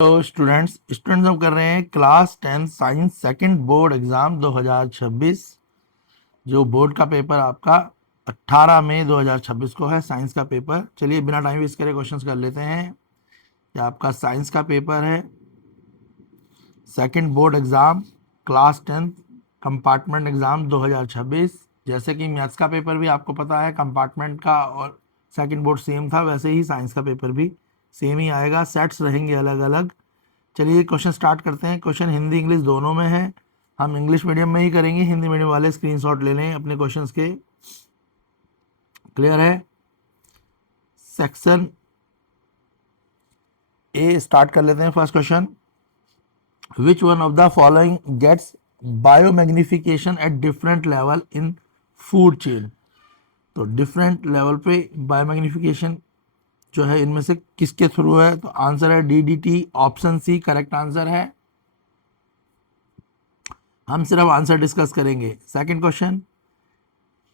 तो स्टूडेंट्स हम कर रहे हैं class 10 science second board exam 2026। जो बोर्ड का पेपर आपका 18 मई 2026 को है, साइंस का पेपर। चलिए बिना टाइम वेस्ट करे क्वेश्चंस कर लेते हैं। ये आपका साइंस का पेपर है, second board exam class 10 compartment exam 2026। जैसे कि मैथ्स का पेपर भी आपको पता है कंपार्टमेंट का और सेकंड बोर्ड सेम था, वैसे ही साइंस का पेपर भी सेम ही आएगा, सेट्स रहेंगे अलग अलग। चलिए क्वेश्चन स्टार्ट करते हैं। क्वेश्चन हिंदी इंग्लिश दोनों में है, हम इंग्लिश मीडियम में ही करेंगे, हिंदी मीडियम वाले स्क्रीनशॉट ले लें अपने क्वेश्चंस के। क्लियर है? सेक्शन ए स्टार्ट कर लेते हैं। First question, which one of the following gets biomagnification at different level in food chain. तो डिफरेंट लेवल पे बायोमैग्निफिकेशन जो है इनमें से किसके थ्रू है? तो आंसर है DDT, option C correct answer है। हम सिर्फ आंसर डिस्कस करेंगे। Second question,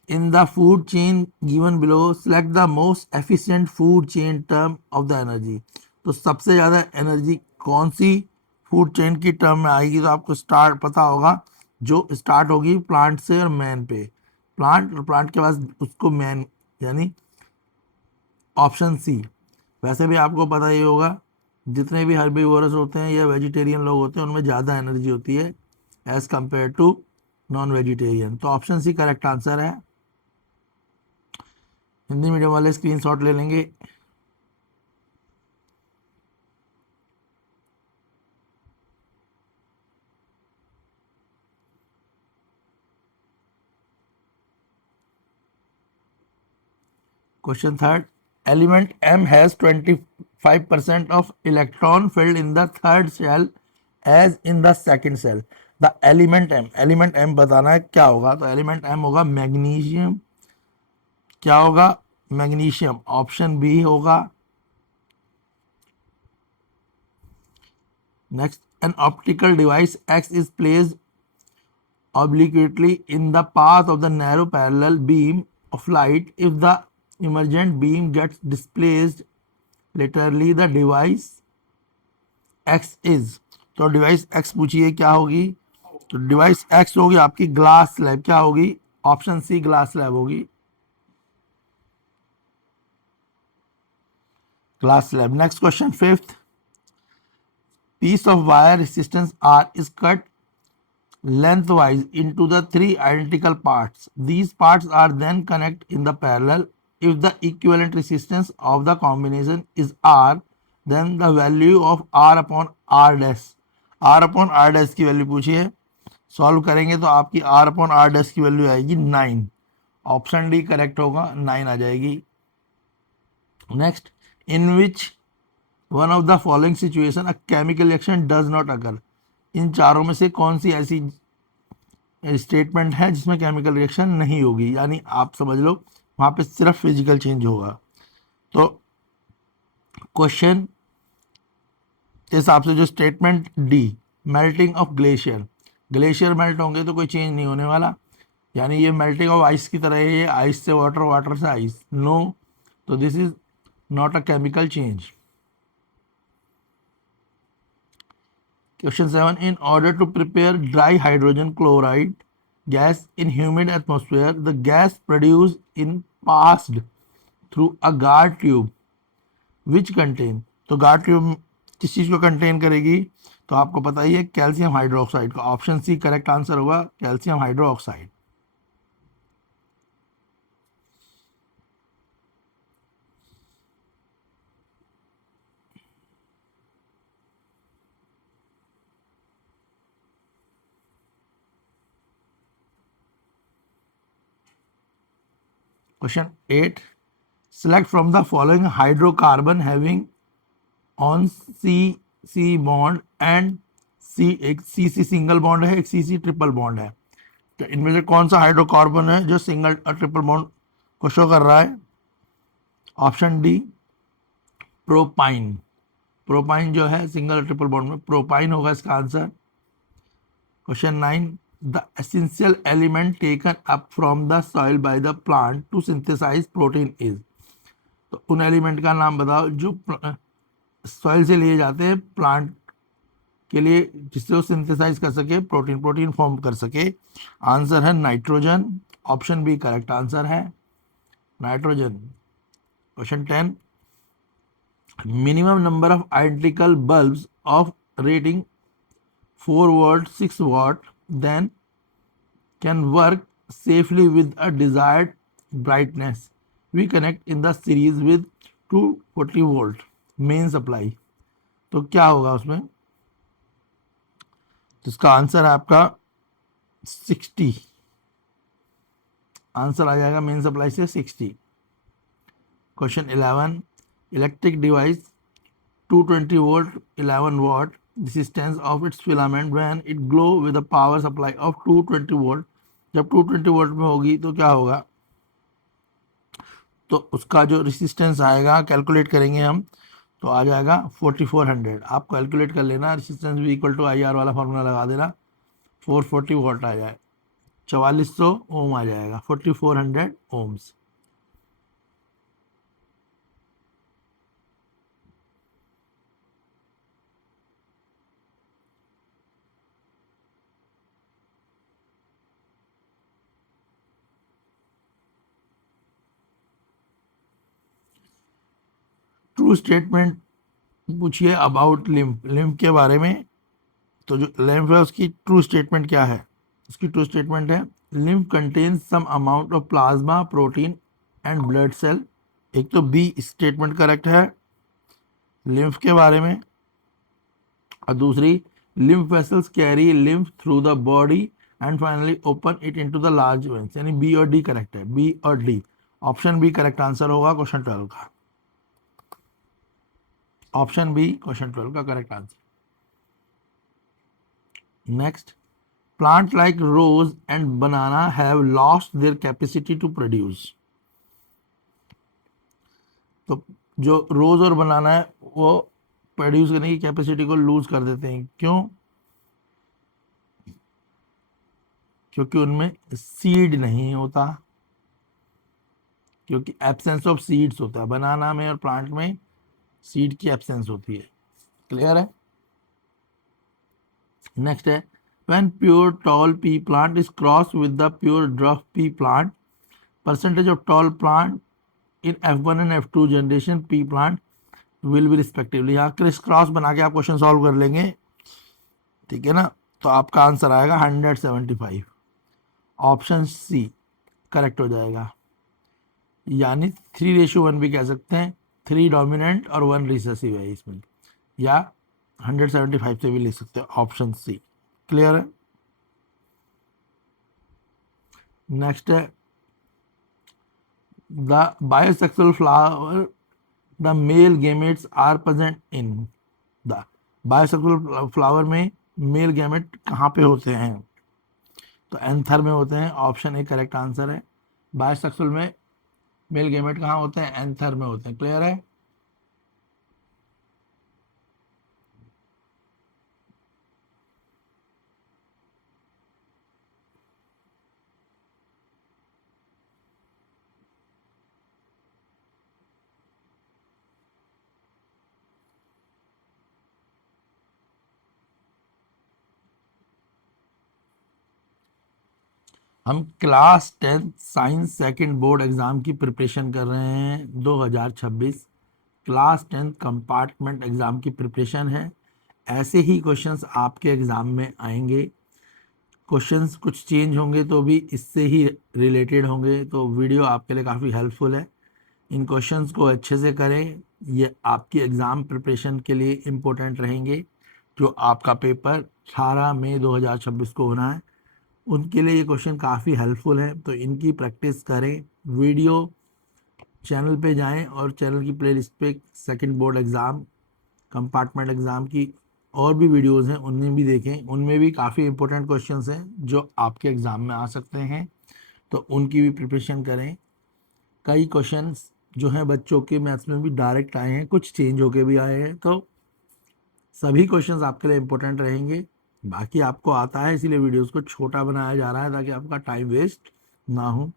in the food chain given below select the most efficient food chain term of the energy। तो सबसे ज़्यादा एनर्जी कौन सी फूड चेन की टर्म में आएगी? तो आपको स्टार्ट पता होगा, जो स्टार्ट होगी प्लांट से और मैन पे, प्लांट और प्लांट के बाद उसको मैन, यानी ऑप्शन सी। वैसे भी आपको पता ही होगा, जितने भी हर्बीवोरस होते हैं या वेजिटेरियन लोग होते हैं उनमें ज़्यादा एनर्जी होती है as compared to non vegetarian. तो ऑप्शन सी करेक्ट आंसर है। हिंदी मीडियम वाले स्क्रीनशॉट ले लेंगे। Question third, element M has 25% of electron field in the third shell as in the second shell. The element M बताना है क्या होगा? तो एलिमेंट M होगा मैग्नीशियम। क्या होगा? मैग्नीशियम, ऑप्शन बी होगा। Next, an optical device X is placed obliquely in the path of the narrow parallel beam of light. If the emergent beam gets displaced laterally, the device X is। तो device X पूछिए क्या होगी? तो device X होगी आपकी glass slab. क्या होगी? Option C glass slab होगी, glass slab. Next question fifth, piece of wire resistance R is cut lengthwise into the three identical parts. These parts are then connected in the parallel. If the equivalent resistance of the combination is R, then the value of R upon R dash, R upon R dash की value पूछिए। Solve करेंगे तो आपकी R upon R dash की value आएगी 9। Option D correct होगा, 9 आ जाएगी। Next, in which one of the following situation a chemical reaction does not occur. इन चारों में से कौन सी ऐसी स्टेटमेंट है जिसमें केमिकल रिएक्शन नहीं होगी? यानी आप समझ लो वहां पे सिर्फ फिजिकल चेंज होगा। तो क्वेश्चन के हिसाब से जो statement D, melting of glacier, glacier melt होंगे तो कोई चेंज नहीं होने वाला, यानी ये मेल्टिंग ऑफ आइस की तरह है, आइस से वाटर, वाटर से आइस, नो। तो this is not a chemical change. Question 7, in order to prepare dry hydrogen chloride gas in humid atmosphere, the gas produced in passed through a guard tube which contain। तो guard tube किस चीज को contain करेगी? तो आपको पता ही है calcium hydroxide का। ऑप्शन सी करेक्ट आंसर होगा, calcium hydroxide. Question 8, select from the following hydrocarbon having on C bond and C, एक CC सिंगल बॉन्ड है, एक CC ट्रिपल बॉन्ड है। तो इनमें से कौन सा हाइड्रोकार्बन है जो सिंगल और ट्रिपल बॉन्ड को शो कर रहा है? Option D propyne. प्रोपाइन जो है सिंगल और ट्रिपल बॉन्ड में प्रोपाइन होगा इसका आंसर। Question 9, the essential element taken up from the soil by the plant to synthesize protein is. तो उन एलिमेंट का नाम बताओ जो सॉइल से लिए जाते हैं प्लांट के लिए, जिससे वो सिंथेसाइज कर सके प्रोटीन, प्रोटीन फॉर्म कर सके। आंसर है nitrogen. Option B correct answer है, nitrogen. Question 10, minimum number of identical bulbs of rating 4 watt 6 watt then can work safely with a desired brightness we connect in the series with 240 volt main supply। तो क्या होगा उसमें, तो इसका answer है आपका 60, answer आ जाएगा मेन सप्लाई से 60। Question 11, electric device 220 volt 11 watt resistance of its filament when it glow with a power supply of 220 volt। जब 220 वोल्ट में होगी तो क्या होगा, तो उसका जो रेसिस्टेंस आएगा कैलकुलेट करेंगे हम, तो आ जाएगा 4400। आप कैलकुलेट कर लेना, रेसिस्टेंस भी इक्वल टू आई आर वाला फॉर्मूला लगा देना, 440 वोल्ट आ जाए, 4400 ओम आ जाएगा, 4400 ओम्स। ट्रू स्टेटमेंट पूछिए अबाउट लिम्फ, लिम्फ के बारे में। तो जो लिम्फ है उसकी ट्रू स्टेटमेंट क्या है, उसकी ट्रू स्टेटमेंट है lymph contains some amount of plasma protein and blood cell. एक तो बी स्टेटमेंट करेक्ट है लिम्फ के बारे में, और दूसरी lymph vessels carry lymph through the body and finally open it into the large veins, यानी बी और डी करेक्ट है, बी और D. Option B correct answer होगा क्वेश्चन 12 का, ऑप्शन बी क्वेश्चन 12 का correct answer. Next, plant like rose and banana have lost their capacity to produce। तो जो रोज और बनाना है वो प्रोड्यूस करने की कैपेसिटी को लूज कर देते हैं, क्यों, क्योंकि उनमें सीड नहीं होता, क्योंकि एब्सेंस ऑफ सीड्स होता है बनाना में और प्लांट में, सीड की एब्सेंस होती है। क्लियर है। नेक्स्ट है when pure tall pea plant is crossed with the pure dwarf pea plant, percentage of tall plant in F1 and F2 generation pea plant will be respectively। यहाँ criss cross बना के आप question solve कर लेंगे, ठीक है ना, तो आपका आंसर आएगा 175, ऑप्शन सी करेक्ट हो जाएगा। यानी 3:1 भी कह सकते हैं, 3 डोमिनेंट और 1 रिसेसिव है इसमें, या 175 से भी लिख सकते हैं, ऑप्शन सी। क्लियर है। नेक्स्ट है the bisexual flower the male gametes are present in the, bisexual flower में मेल गैमेट कहाँ पे होते हैं, तो एंथर में होते हैं, ऑप्शन ए करेक्ट आंसर है। बायोसेक्सुअल में मेल गैमेट कहाँ होते हैं, एंथर में होते हैं। क्लियर है। हम class 10 science second board exam की प्रिपरेशन कर रहे हैं 2026। क्लास 10 कंपार्टमेंट एग्ज़ाम की प्रिपरेशन है। ऐसे ही क्वेश्चंस आपके एग्ज़ाम में आएंगे, क्वेश्चंस कुछ चेंज होंगे तो भी इससे ही रिलेटेड होंगे, तो वीडियो आपके लिए काफ़ी हेल्पफुल है। इन क्वेश्चंस को अच्छे से करें, ये आपकी एग्ज़ाम प्रिपरेशन के लिए इम्पोर्टेंट रहेंगे। जो आपका पेपर 18 मई 2026 को होना है, उनके लिए ये क्वेश्चन काफ़ी हेल्पफुल है, तो इनकी प्रैक्टिस करें। वीडियो चैनल पे जाएं और चैनल की प्लेलिस्ट पे second board exam compartment exam की और भी वीडियोस हैं, उनमें भी देखें, उनमें भी काफ़ी इंपॉर्टेंट क्वेश्चंस हैं जो आपके एग्ज़ाम में आ सकते हैं, तो उनकी भी प्रिपरेशन करें। कई क्वेश्चंस जो हैं बच्चों के मैथ्स में भी डायरेक्ट आए हैं, कुछ चेंज होके भी आए हैं, तो सभी क्वेश्चंस आपके लिए इंपॉर्टेंट रहेंगे। बाकी आपको आता है इसीलिए वीडियोस को छोटा बनाया जा रहा है ताकि आपका टाइम वेस्ट ना हो।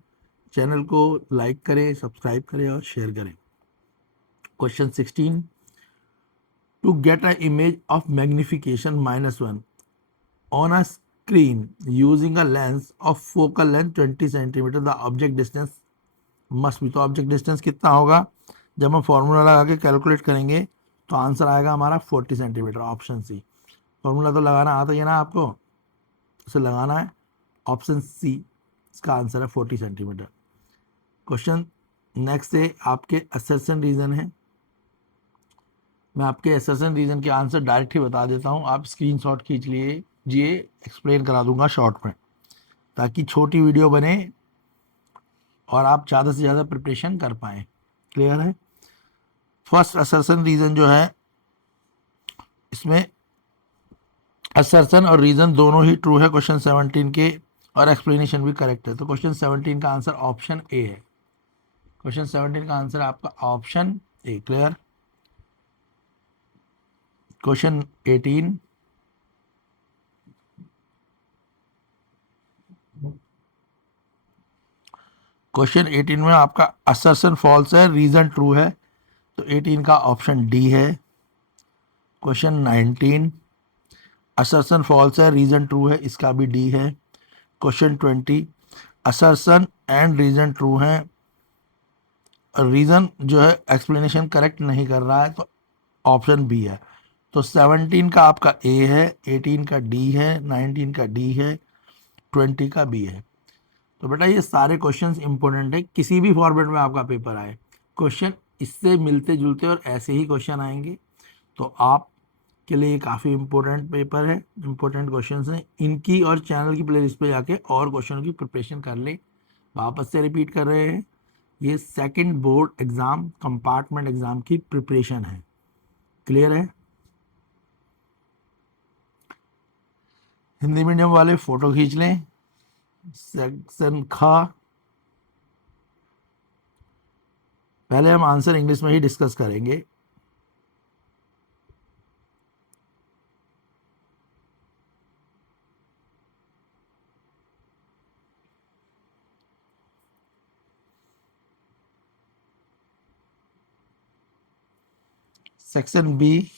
चैनल को लाइक करें, सब्सक्राइब करें और शेयर करें। Question 16, to get an image of magnification -1 on a screen using a lens of focal length 20 centimeter, the object distance must be। तो ऑब्जेक्ट डिस्टेंस कितना होगा, जब हम फॉर्मूला लगा के कैलकुलेट करेंगे तो आंसर आएगा हमारा 40 सेंटीमीटर, ऑप्शन सी। फॉर्मूला तो लगाना आता ही है ना आपको, उसे लगाना है, ऑप्शन सी इसका आंसर है 40 सेंटीमीटर। क्वेश्चन नेक्स्ट है आपके असर्शन रीजन है। मैं आपके असर्शन रीजन के आंसर डायरेक्ट ही बता देता हूँ, आप स्क्रीनशॉट खींच लीजिए, एक्सप्लेन करा दूंगा शॉर्ट में, ताकि छोटी वीडियो बने और आप ज़्यादा से ज़्यादा प्रिपरेशन कर पाएँ। क्लियर है। फर्स्ट असर्शन रीजन जो है, इसमें असर्शन और रीजन दोनों ही ट्रू है क्वेश्चन 17 के, और एक्सप्लेनेशन भी करेक्ट है। तो क्वेश्चन 17 का आंसर ऑप्शन ए है। क्वेश्चन 17 का आंसर आपका option A. Clear. Question 18, question 18 में आपका असर्शन फॉल्स है, रीजन ट्रू है, तो 18 का ऑप्शन डी है। क्वेश्चन 19, असर्शन फॉल्स है, रीजन ट्रू है, इसका भी डी है। Question 20, assertion and reason true है, रीजन जो है एक्सप्लेनेशन करेक्ट नहीं कर रहा है, तो ऑप्शन बी है। तो 17 का आपका ए है, 18 का डी है, 19 का डी है, 20 का बी है। तो बेटा ये सारे क्वेश्चंस इंपॉर्टेंट है, किसी भी फॉर्मेट में आपका पेपर आए क्वेश्चन इससे मिलते जुलते और ऐसे ही क्वेश्चन आएंगे, तो आप के लिए ये काफ़ी इंपॉर्टेंट पेपर है, इंपॉर्टेंट क्वेश्चंस हैं इनकी, और चैनल की प्लेलिस्ट पे जाके और क्वेश्चनों की प्रिपरेशन कर लें। वापस से रिपीट कर रहे हैं, ये second board exam compartment exam की प्रिपरेशन है। क्लियर है। हिंदी मीडियम वाले फ़ोटो खींच लें। सेक्शन खा, पहले हम आंसर इंग्लिश में ही डिस्कस करेंगे। Section B,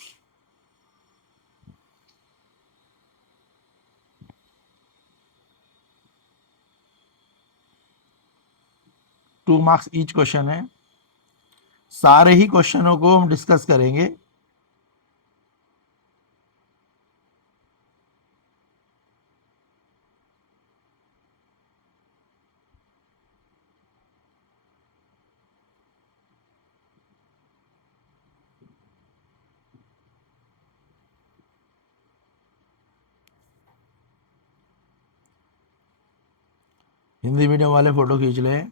two marks each question है, सारे ही क्वेश्चनों को हम डिस्कस करेंगे। हिंदी मीडियम वाले फोटो खींच लें।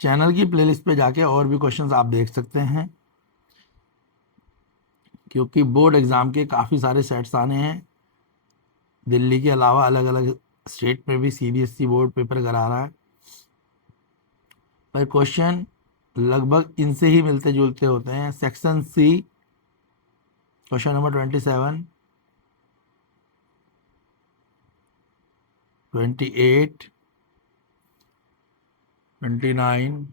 चैनल की प्लेलिस्ट पे जाके और भी क्वेश्चंस आप देख सकते हैं, क्योंकि बोर्ड एग्ज़ाम के काफ़ी सारे सेट्स आने हैं। दिल्ली के अलावा अलग अलग स्टेट में भी सीबीएसई बोर्ड पेपर करा रहा है, पर क्वेश्चन लगभग इनसे ही मिलते जुलते होते हैं। Section C, question number 27, 28, 29,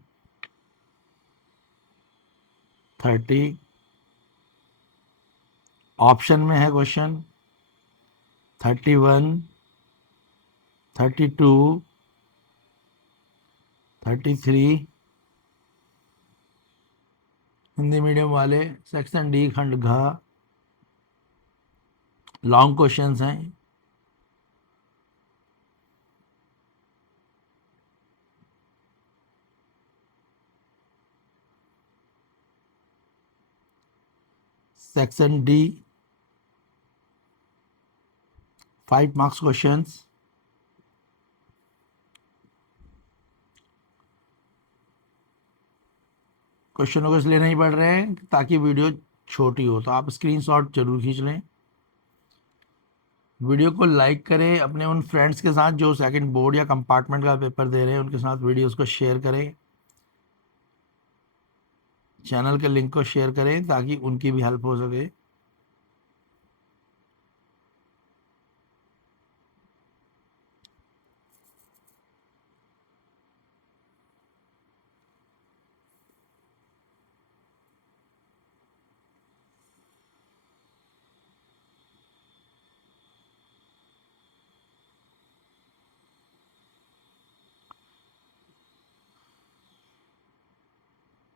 30 option में है क्वेश्चन, 31, 32, 33। हिंदी मीडियम वाले सेक्शन डी खंड घ, लॉन्ग क्वेश्चंस हैं। Section D 5 marks questions. क्वेश्चनों को इसलिए नहीं पढ़ रहे हैं ताकि वीडियो छोटी हो, तो आप स्क्रीनशॉट जरूर खींच लें। वीडियो को लाइक करें, अपने उन फ्रेंड्स के साथ जो सेकंड बोर्ड या कंपार्टमेंट का पेपर दे रहे हैं उनके साथ वीडियोस को शेयर करें। चैनल के लिंक को शेयर करें ताकि उनकी भी हेल्प हो सके।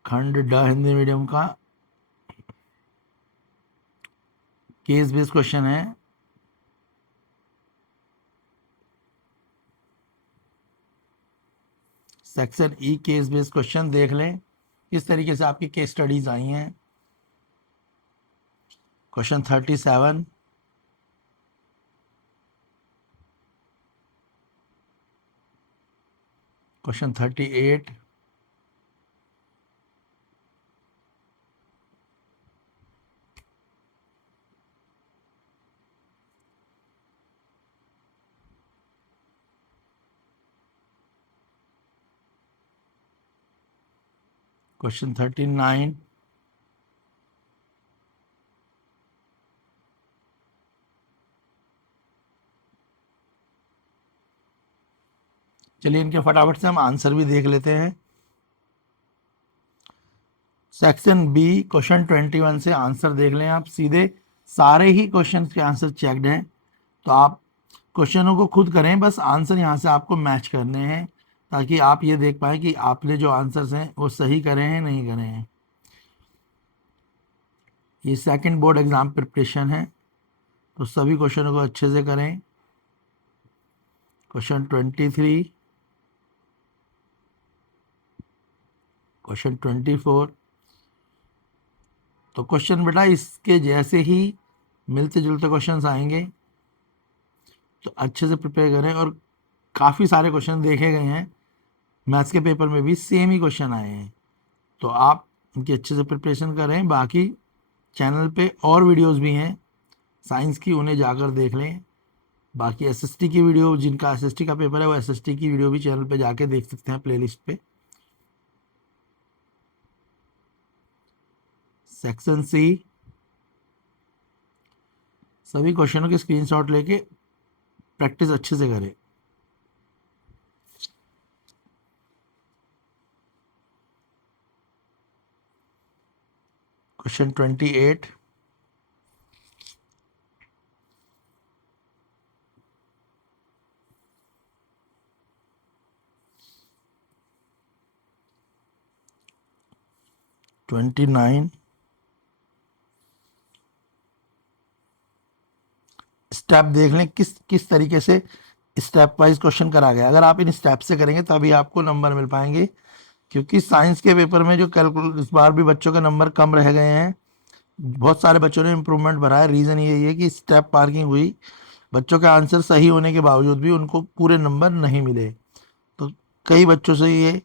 खंड ड हिंदी मीडियम का केस बेस्ड क्वेश्चन है। Section E case based question देख लें किस तरीके से आपकी केस स्टडीज आई हैं। क्वेश्चन 37, क्वेश्चन 38, क्वेश्चन 39, चलिए इनके फटाफट से हम आंसर भी देख लेते हैं। सेक्शन बी क्वेश्चन 21 से आंसर देख लें आप सीधे, सारे ही क्वेश्चन के आंसर चेक्ड हैं, तो आप क्वेश्चनों को खुद करें, बस आंसर यहाँ से आपको मैच करने हैं ताकि आप ये देख पाएँ कि आपने जो आंसर्स हैं वो सही करे हैं नहीं करे हैं। ये सेकंड बोर्ड एग्ज़ाम प्रिपरेशन है, तो सभी क्वेश्चनों को अच्छे से करें। क्वेश्चन 23, क्वेश्चन 24, तो क्वेश्चन बेटा इसके जैसे ही मिलते जुलते क्वेश्चंस आएंगे, तो अच्छे से प्रिपेयर करें। और काफ़ी सारे क्वेश्चन देखे गए हैं, मैथ्स के पेपर में भी सेम ही क्वेश्चन आए हैं, तो आप इनकी अच्छे से प्रिपरेशन करें। बाकी चैनल पे और वीडियोस भी हैं साइंस की, उन्हें जाकर देख लें। बाकी एसएसटी की वीडियो, जिनका एसएसटी का पेपर है वो एसएसटी की वीडियो भी चैनल पे जाके देख सकते हैं प्लेलिस्ट पे। सेक्शन सी, सभी क्वेश्चनों के स्क्रीनशॉट लेके प्रैक्टिस अच्छे से करें। क्वेश्चन 28, ट्वेंटी नाइन, स्टेप देख लें किस किस तरीके से स्टेप वाइज क्वेश्चन करा गया। अगर आप इन स्टेप से करेंगे तभी आपको नंबर मिल पाएंगे, क्योंकि साइंस के पेपर में जो कैलकुलेट इस बार भी बच्चों के नंबर कम रह गए हैं। बहुत सारे बच्चों ने इम्प्रूवमेंट भरा है, रीज़न यही है कि स्टेप मार्किंग हुई, बच्चों के आंसर सही होने के बावजूद भी उनको पूरे नंबर नहीं मिले। तो कई बच्चों से ये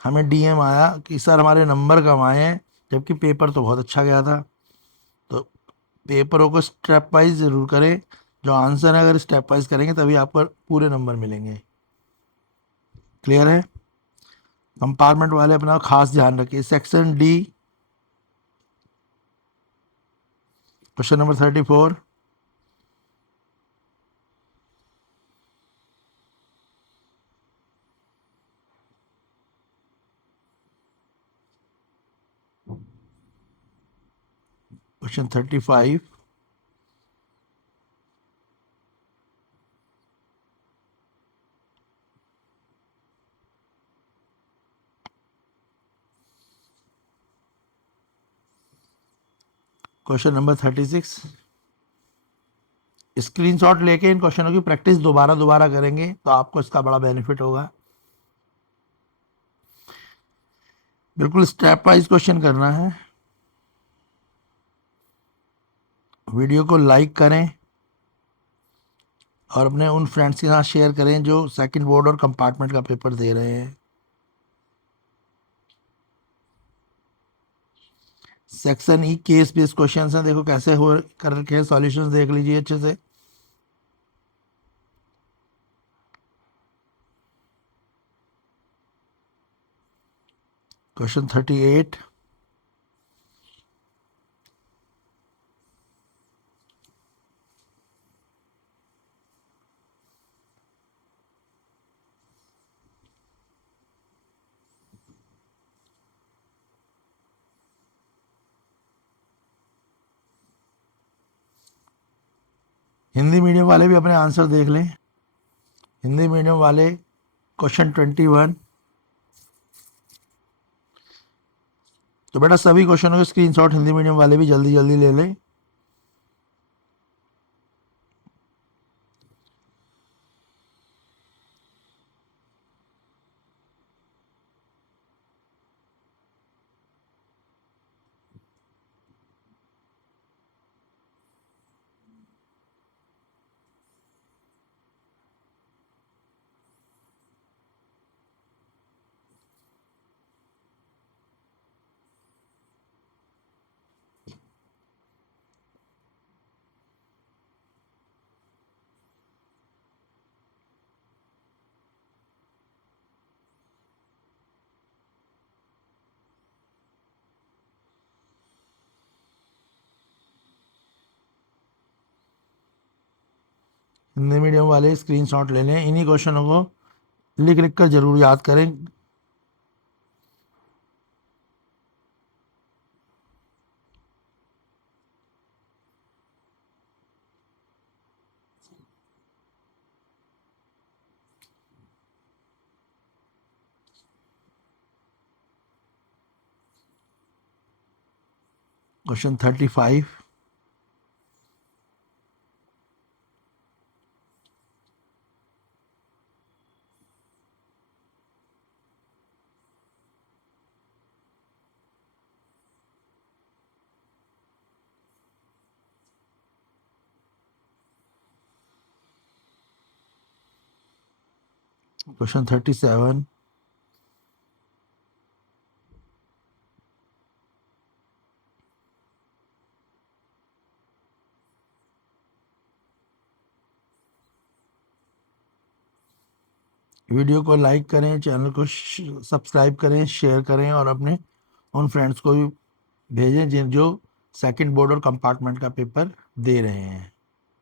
हमें डीएम आया कि सर हमारे नंबर कम आए हैं, जबकि पेपर तो बहुत अच्छा गया था। तो पेपरों को स्टेप वाइज ज़रूर करें, जो आंसर है अगर स्टेप वाइज करेंगे तभी आपको पूरे नंबर मिलेंगे। क्लियर है? कंपार्टमेंट वाले अपना खास ध्यान रखिए। Section D question number 34, question 35, question number 36। Screenshot लेके इन क्वेश्चनों की प्रैक्टिस दोबारा दोबारा करेंगे तो आपको इसका बड़ा बेनिफिट होगा। बिल्कुल स्टेप वाइज क्वेश्चन करना है। वीडियो को लाइक करें और अपने उन फ्रेंड्स के साथ शेयर करें जो सेकंड बोर्ड और कंपार्टमेंट का पेपर दे रहे हैं। Section E case based questions हैं, देखो कैसे हो कर रखे हैं, सॉल्यूशंस देख लीजिए अच्छे से। क्वेश्चन 38, हिंदी मीडियम वाले भी अपने आंसर देख लें। हिंदी मीडियम वाले क्वेश्चन 21। तो बेटा सभी क्वेश्चनों के स्क्रीनशॉट हिंदी मीडियम वाले भी जल्दी जल्दी ले लें। हिंदी मीडियम वाले स्क्रीनशॉट ले लें, इन्हीं क्वेश्चनों को लिख लिख कर जरूर याद करें। क्वेश्चन 35। क्वेश्चन 37। वीडियो को लाइक करें, चैनल को सब्सक्राइब करें, शेयर करें और अपने उन फ्रेंड्स को भी भेजें जिन जो सेकंड बोर्ड और कंपार्टमेंट का पेपर दे रहे हैं।